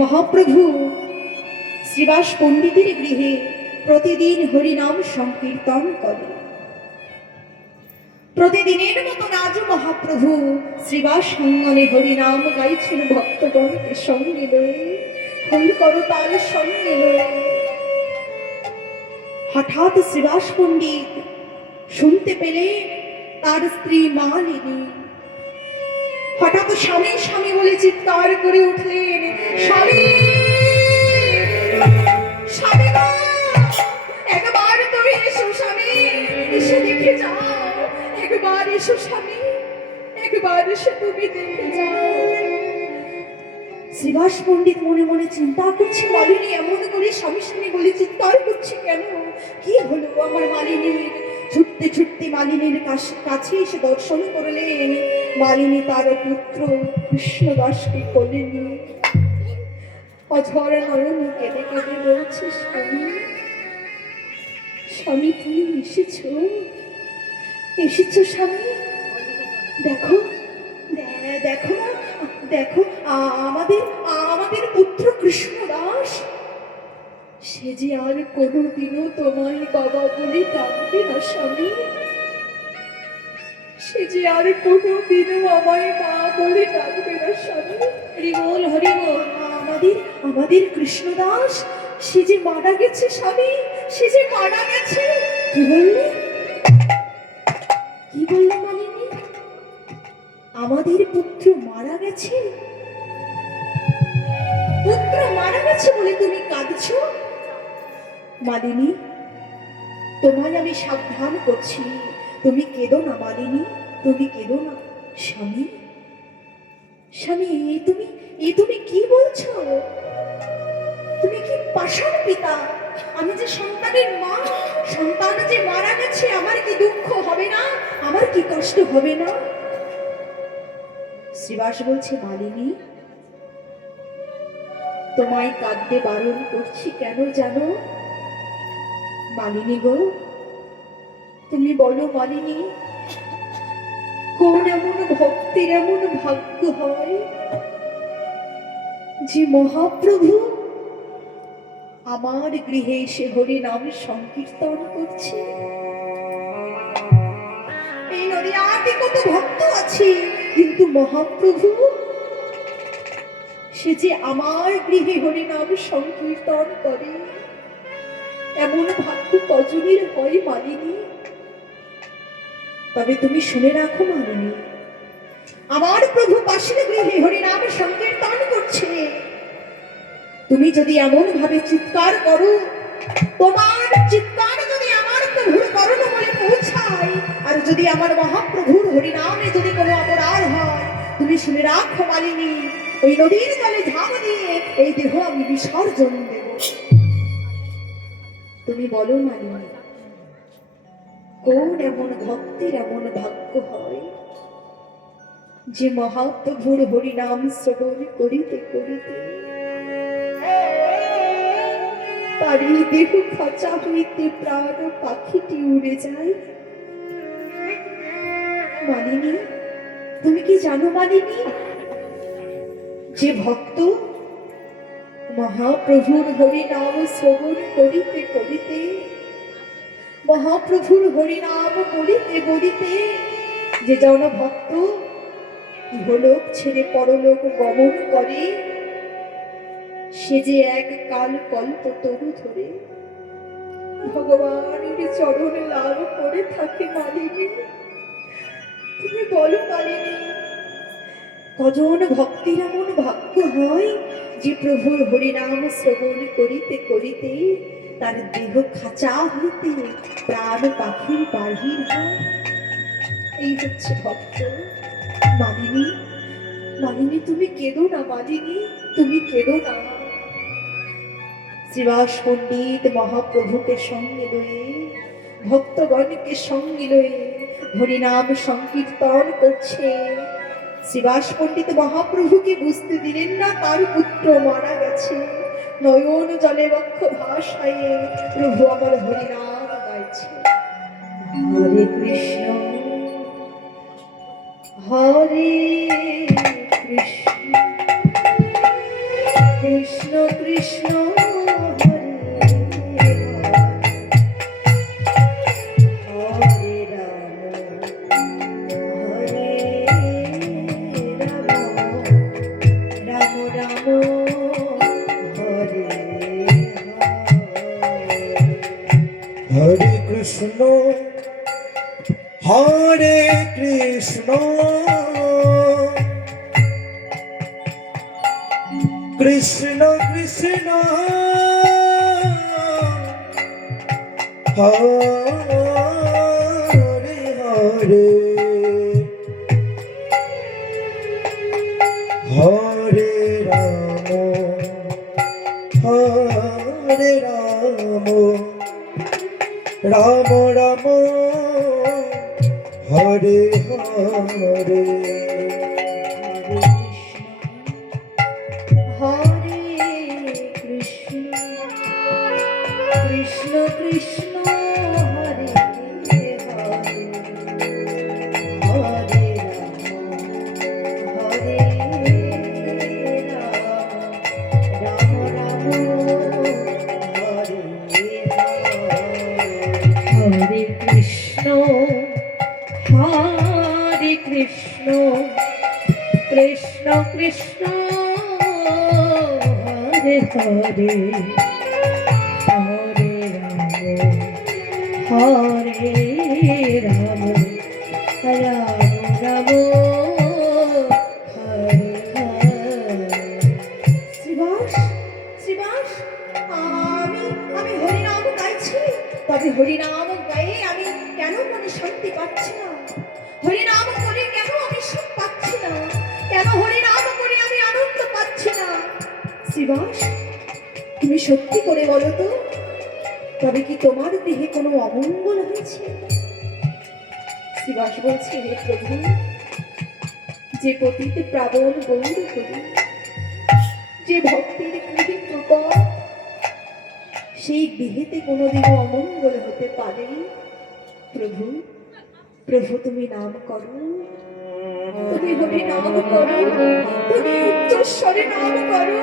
মহাপ্রভু শ্রীবাস পণ্ডিতের গৃহে প্রতিদিন হরিনাম সংকীর্তন করে। প্রতিদিনের মতো আজ মহাপ্রভু শ্রীবাস অঙ্গনে হরিনাম গাইছেন ভক্তগণকে সঙ্গে লয়ে, ফুল করতাল সঙ্গে লয়ে। হঠাৎ শ্রীবাস পণ্ডিত শুনতে পেলে তার স্ত্রী মালিনী হঠাৎ স্বামী স্বামী বলে চিৎকার করে উঠলেন, স্বামী স্বামী গো, একবার তুমি এসো স্বামী, এসে দেখে যাও, একবার এসো স্বামী, একবার এসে তুমি দেখে যাও। শ্রীবাস পণ্ডিত মনে মনে চিন্তা করছে, মালিনী এমন করে স্বামী স্বামী বলে চিৎকার করছে কেন? কি হলো আমার মালিনীর? ছুটতে ছুটতে মালিনীর কাছে এসে দর্শন করলেন। মালিনী তার পুত্র কৃষ্ণদাসকে কোলে নিয়ে অঝর নয়নে কেঁদে কেঁদে বলছে, স্বামী স্বামী তুমি এসেছো, এসেছো স্বামী, দেখো দেখো না, দেখো আমাদের আমাদের পুত্র কৃষ্ণদাস, সে যে আর কোনোদিনও তোমায় বাবা বলে ডাকবে না স্বামী, সে যে আর কোনোদিনও আমায় মা বলে ডাকবে না স্বামী। হরি বল হরি বল। আমাদের কৃষ্ণদাস সে যে মারা গেছে স্বামী, সে যে মারা গেছে। কি বললে, কি বললে মালিনী? আমাদের পুত্র মারা গেছে? পুত্র মারা গেছে বলে তুমি কাঁদছো? মালিনী, তোমায় আমি সাবধান করছি, তুমি কেঁদো না মালিনী, তুমি কেঁদো না। স্বামী স্বামী, এ তুমি কি বলছো? তুমি কি পাষাণ পিতা? আমি যে সন্তানের মা, সন্তান যে মারা গেছে, আমার কি দুঃখ হবে না? আমার কি কষ্ট হবে না? শ্রীবাস বলছে, মালিনী তোমায় কাঁদতে বারণ করছি কেন জানো? মালিনী গো, তুমি বলো মালিনী, কোন এমন ভক্তের এমন ভাগ্য হয় যে মহাপ্রভু আমার গৃহে এসে হরি নাম সংকীর্তন করছে? এই নদিয়াতে কত ভক্ত আছে, কিন্তু মহাপ্রভু সে যে আমার গৃহে হরি নাম সংকীর্তন করে, এমন ভাগ্য কজনের হয় মালিনী? তবে তুমি শুনে রাখো মালিনী, আমার প্রভু পাশের গৃহে হরিনাম সংকীর্তন করছে, তুমি যদি এমন ভাবে চিৎকার করো, তোমার চিৎকার যদি আমার প্রভুর কর্ণমূলে পৌঁছায়, আর যদি আমার মহাপ্রভুর হরিনামে যদি কোনো অপরাধ হয়, তুমি শুনে রাখো মালিনী, ওই নদীর জলে ঝাঁপ দিয়ে এই দেহ আমি বিসর্জন দেব। তুমি বলো মালিনী, কোন এমন ভক্তের এমন ভাগ্য হয় যে মহাপ্রভুর হরিনাম শ্রবণ করিতে করিতে তার এই দেহ খাঁচা হইতে প্রাণ পাখিটি উড়ে যায়? মালিনী, তুমি কি জানো মালিনী, যে ভক্ত মহাপ্রভুর হরিনাম শ্রবণ করিতে করিতে, মহাপ্রভুর হরিনাম বলিতে বলিতে যে জন ভক্ত ইহলোক ছেড়ে পরলোক গমন করে, সে যে এক কাল কল্প তরু ধরে ভগবানের চরণে লাভ করে থাকে। মালিনী, তুমি বলো মালিনী, কজন ভক্তির এমন ভাগ্য হয় যে প্রভুর হরিনাম শ্রবণ করিতে করিতে তার দেহ খাঁচা হইতে প্রাণ পাখির বাহির হয়? এই হচ্ছে ভক্ত। মালিনী, মালিনী তুমি কেঁদো না মালিনী, তুমি কেঁদো না। শ্রীবাস পণ্ডিত মহাপ্রভুকে সঙ্গে লয়ে, ভক্তগণকে সঙ্গে লয়ে হরিনাম সংকীর্তন করছে। শ্রীবাস পণ্ডিত মহাপ্রভুকে বুঝতে দিলেন না তার পুত্র মারা গেছে। নয়ন জলে বক্ষ ভাষায় প্রভু আমার হরিনাম গাইছে, হরে কৃষ্ণ হরে কৃষ্ণ কৃষ্ণ কৃষ্ণ হরে হরে রাম রাম হরে হরে কৃষ্ণ হরে কৃষ্ণ কৃষ্ণ কৃষ্ণ হরে হরে হরে রাম হরে রাম রাম রাম হরে হরে হরে কৃষ্ণ কৃষ্ণ কৃষ্ণ হরে হরে হরে রাম রাম হরে হরে কৃষ্ণ হরে কৃষ্ণ কৃষ্ণ কৃষ্ণ হরে হরে হরে রাম রাম রাম হরে হরে শ্রীবাস শ্রীবাস আমি হরিনাম গাইছি, তবে হরিনাম গায়ে আমি কেন মনে শান্তি পাচ্ছি না? হরিনাম করে কেন আমি সুখ পাচ্ছি না? কেন হরিনাম করে আমি আনন্দ পাচ্ছি না? শ্রীবাস, তুমি সত্যি করে বলো তো, তবে কি তোমার দেহে কোনো অমঙ্গল হয়েছে? শ্রীবাস বলছে, হে প্রভু, যে পতিতে প্রাবণ গৌর করি, যে ভক্তির গৃহে প্রকট, সেই গৃহেতে কোনোদিনও অমঙ্গল হতে পারে? প্রভু, প্রভু তুমি নাম করো, তুমি হরি নাম করো, তুমি উচ্চস্বরে নাম করো।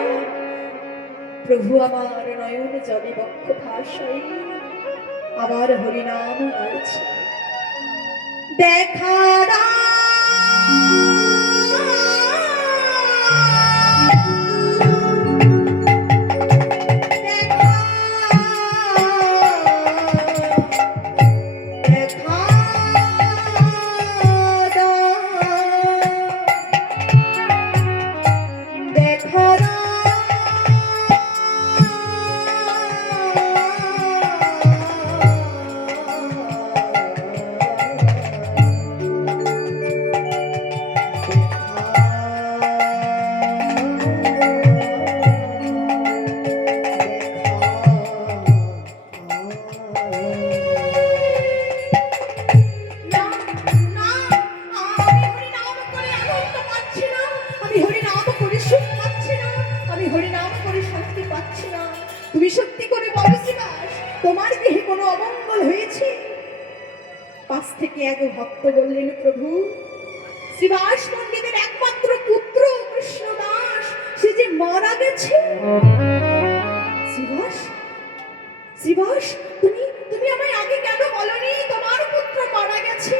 প্রভু আমার নয়ন জলে বক্ষ ভাষায় আবার হরিনাম গাইছে। দেখা তুমি সত্যি করে বলো শ্রীবাস, তোমার দেহে কোনো অমঙ্গল হয়েছে? পাশ থেকে এক ভক্ত বললেন, প্রভু, শ্রীবাস পণ্ডিতের একমাত্র পুত্র কৃষ্ণদাস, সে যে মারা গেছে। শ্রীবাস, শ্রীবাস, তুমি আমায় আগে কেন বলনি তোমার পুত্র মারা গেছে?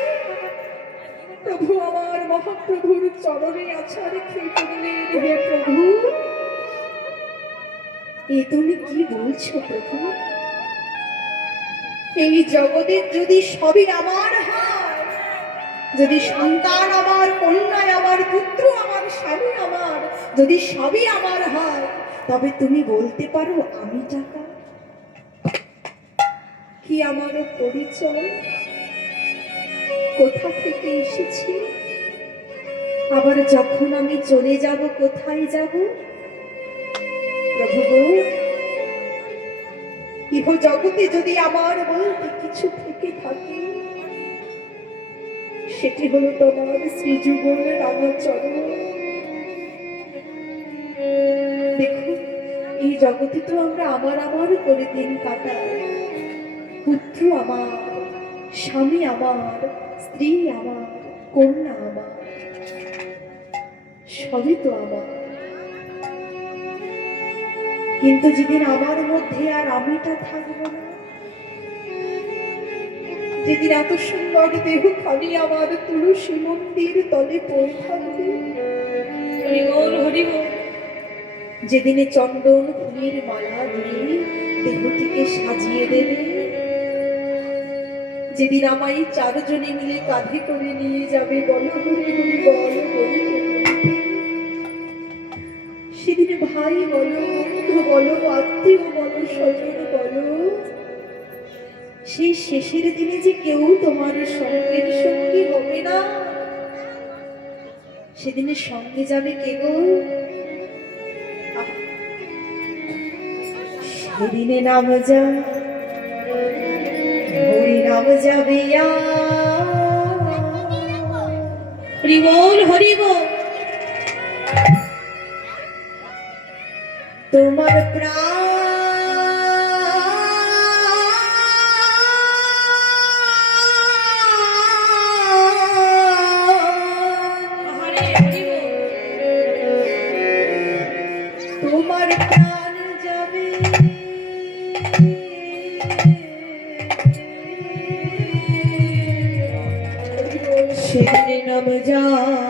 প্রভু আমার মহাপ্রভুর চরণে আছাড় খেয়ে পড়লেন, হে প্রভু, এ তুমি কি বলছো প্রভু? এই জগতের যদি সবই আমার হয়, যদি সন্তান আমার, কন্যায় আমার, পুত্র আমার, স্বামী আমার, যদি সবই আমার হয়, তবে তুমি বলতে পারো আমি টাকা? কি আমার পরিচয়, কোথা থেকে এসেছি, আবার যখন আমি চলে যাব কোথায় যাব? প্রভু গো, ইহ জগতে যদি আমার বলতে কিছু থেকে থাকে, সেটি হলো তোমার শ্রীযুগলের আমার চরণ। দেখো, এই জগতে তো আমরা আমার আমার করে দিন কাটাই। পুত্র আমার, স্বামী আমার, স্ত্রী আমার, কন্যা আমার, সবই তো আমার। কিন্তু যেদিন আমার মধ্যে আর আমিটা থাকবো না, যেদিন এত সুন্দর দেহ খানি আমার তুলসী মন্দির তলে পড়ে থাকবে, হরিবল হরিবল, যেদিনে চন্দন ফুলের মালা দিয়ে দেহটিকে সাজিয়ে দেবে, যেদিন আমায় চারজনে মিলে কাঁধে করে নিয়ে যাবে, বলো হরি হরি বল হরি হরি, সেদিনে ভাই বলো, বন্ধু বলো, আত্মীয় বলো, স্বজন বলো, সেই শেষের দিনে যে কেউ তোমার সঙ্গের সঙ্গী হবে না, সেদিনে সঙ্গে যাবে কে গো? সেদিনে নাম যা হরি নাম যাবে, হরি বল হরি বল, তোমার প্রাণ তোমার প্রাণ যাবে, সেদিনে নাম যাবে,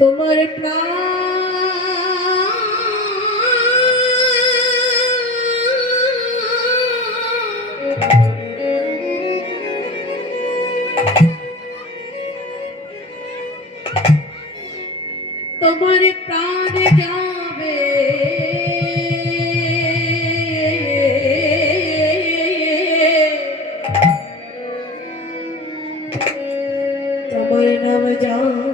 তোমার প্রাণ তোমার প্রাণ যাবে, তোমার নাম যাবে,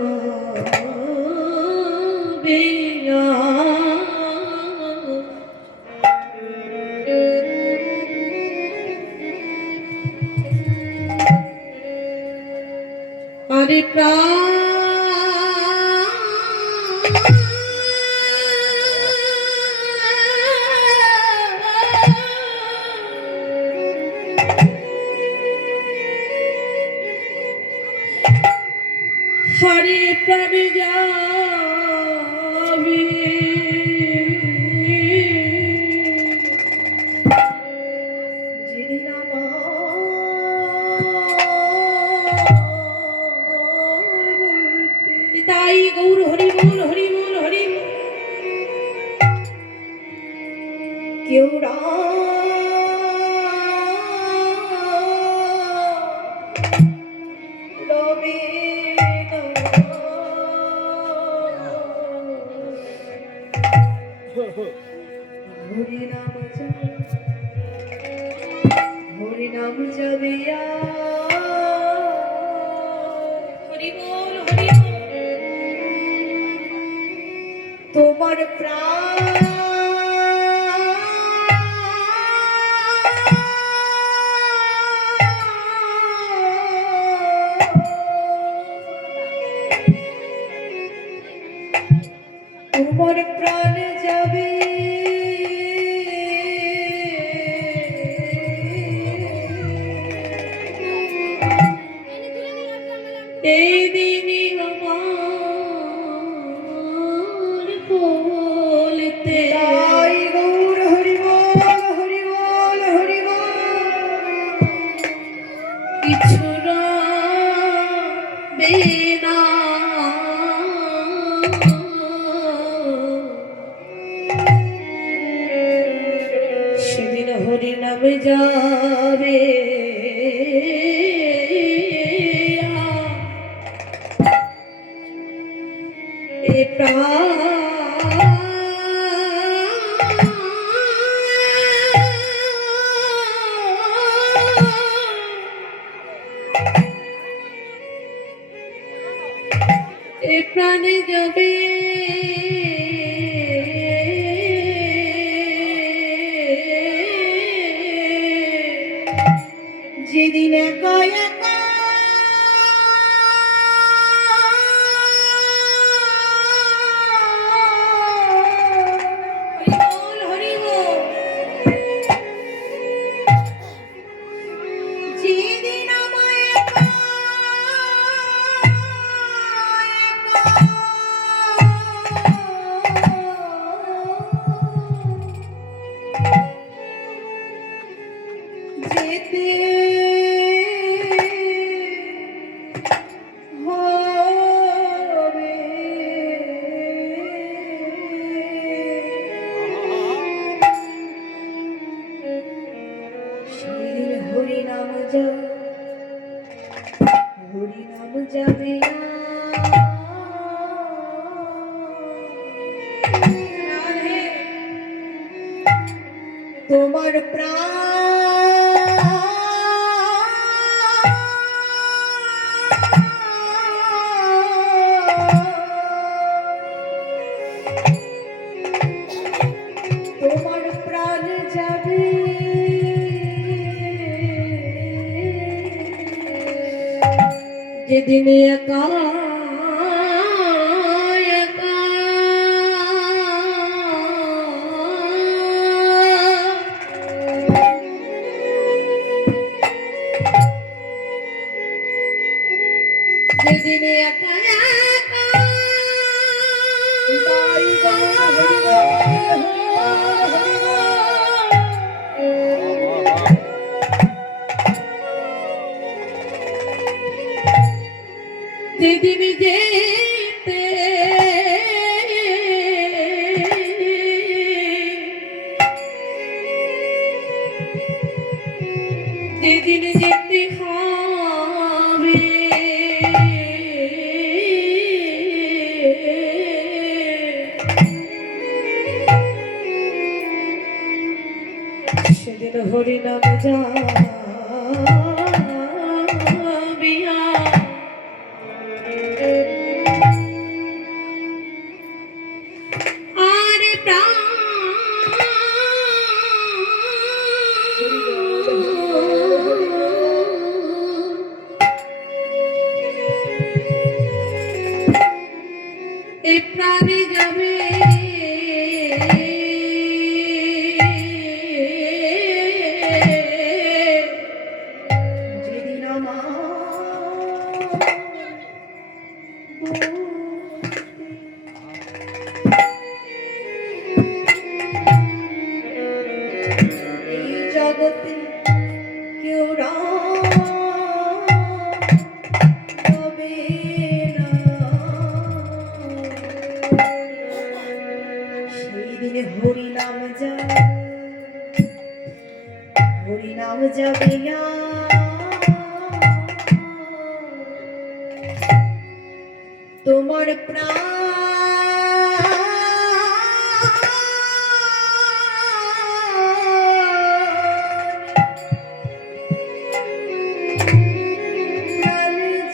আরে প্রাণ হরে প্রাণ যাবে, যেদিন তাই গৌর হরি বল হরি বল হরি বল, কেউ রবে হরি নাম যাবে, হরি নাম যাবে, হরি বল হরি বল, তোমার প্রাণ তোমার প্রাণ যাবে, এই দিনই আমার বলতে, তাই গৌর হরি বল হরি বল হরি বল, কিছু রবে না, সেদিন হরি নামে যাবে, এ প্রাণ এ প্রাণে যাবে, যেদিন একা একা হরি বল হরি বল, যেতে হবে। সেদিন হরিনাম যাবে না। রাধে, তোমার তোমার প্রাণ যাবে যেদিন একা একা যেদিন একা একা গাই গান হরিনাম যেদিন যেতে যেদিন যেতে হবে সেদিন হরিনাম যাবিয়া। আরে প্রাণ এ প্রাণে যাবে যেদিন আমার এই জগতে কেউ রবে না। সেই দিনে হরিনাম যাবে না। তোমার প্রাণ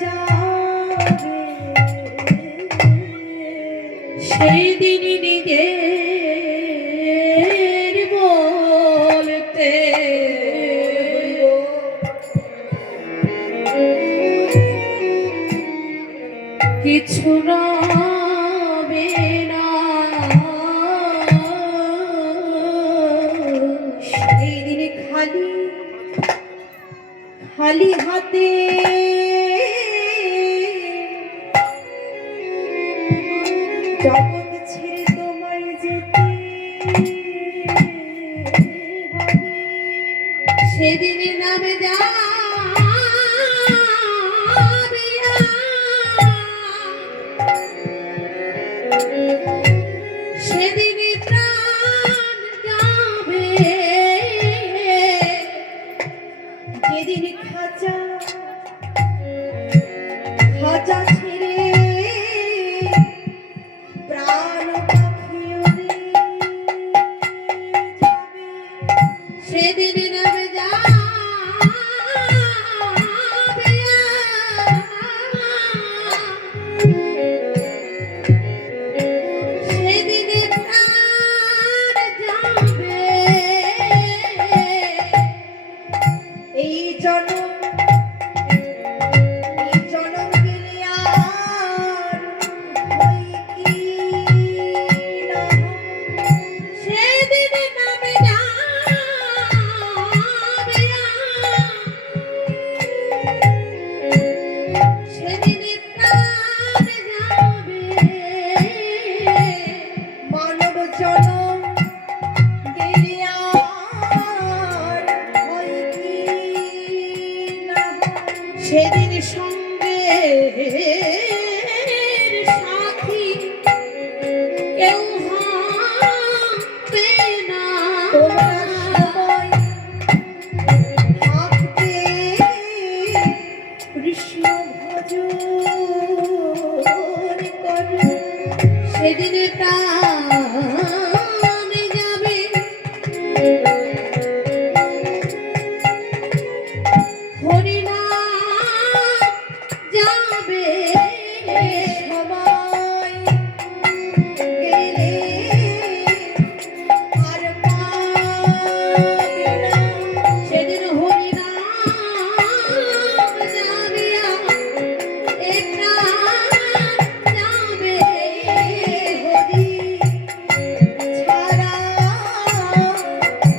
যাবে সেই দিন নিজের বলতে কিছু রবে না। সেই দিনে খালি হাতে জগৎ ছেড়ে তোমায় যেতে হবে। সেদিনে নামে সেদিনে প্রাণ যাবে যেদিন খাঁচা ছেড়ে প্রাণ পাখি উড়ে যাবে। সেদিন নামে এই জনম গেলে আর হয় কি না। সেদিন নামে সেদিন প্রাণ যাবে। মানব জনম গেলে আর হয় কি সেদিন সঙ্গে সাথী কেউ হবে না। তোমার সময় থাকতে কৃষ্ণ ভজন করো। সেদিন প্রাণ যাবে হরিনাম যাবে সময় গেলে আর পাবে না। সেদিন হরিনাম যাবে এ প্রাণ যাবে হরি ছাড়া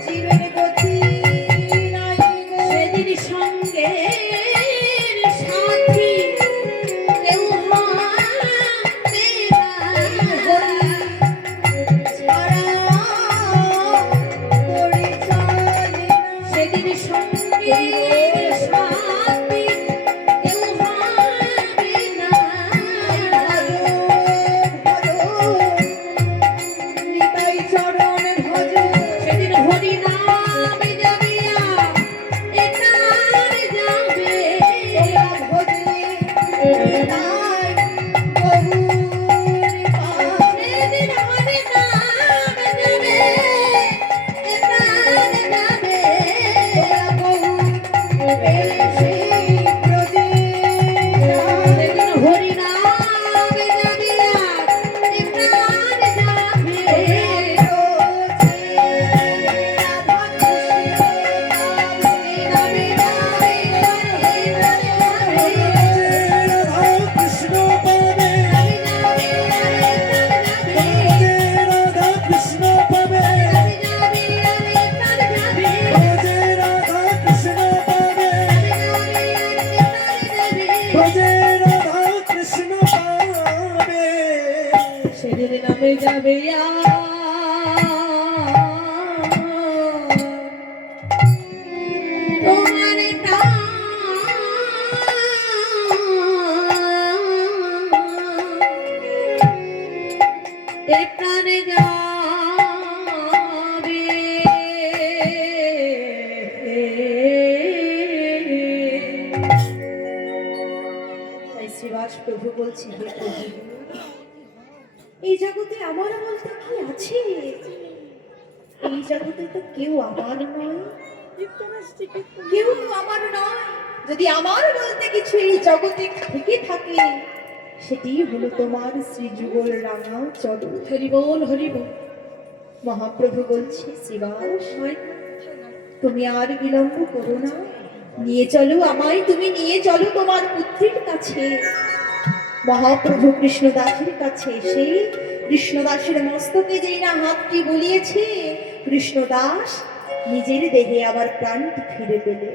জীবের গতি নাই গো। সেদিন সঙ্গে সাথী কেউ হবে না। ছাড়া করে চলে না। সেদিন সঙ্গে সাথী কেউ হবে না। নিতাই চরণ ভজ। সেদিন হরিনাম যাবিয়া এ প্রাণ যাবে। তোমরা ভজে নিতাই গৌর পাদ। সেদিন হরিনাম যাবে এ প্রাণ যাবে। তোমরা গৌর পেলে সেই ব্রজে যায়। সেদিন হরিনাম যাবিয়া এ প্রাণ যাবে। কৃষ্ণ পাবে রাধা কৃষ্ণ পাবে ভজে রাধা কৃষ্ণ পাবে ভজে রাধা কৃষ্ণ পাবে সেদিন নামে যাবে তোমার প্রাণে যাবে। তাই শ্রীবাস প্রভু বলছে, হে প্রভু, এই জগতে আমার বলতে কি আছে? এই জগতে তো কেউ আমার নয়, কেউ আমার নয়। যদি আমার বলতে কিছু এই জগতে থেকে থাকে, সেটি হলো তোমার শ্রীযুগল রাঙা চরণ। হরি বল হরি বল। মহাপ্রভু বলছে, শ্রীবাস, তুমি আর বিলম্ব করো না, নিয়ে চলো আমায়, তুমি নিয়ে চলো তোমার পুত্রের কাছে। মহাপ্রভু কৃষ্ণদাসের কাছে এসে কৃষ্ণদাসের মস্তকে যেই না হাতটি বুলিয়েছে, কৃষ্ণদাস নিজের দেহে আবার প্রাণটি ফিরে পেলে।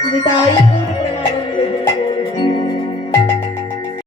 তুমি তাই করবে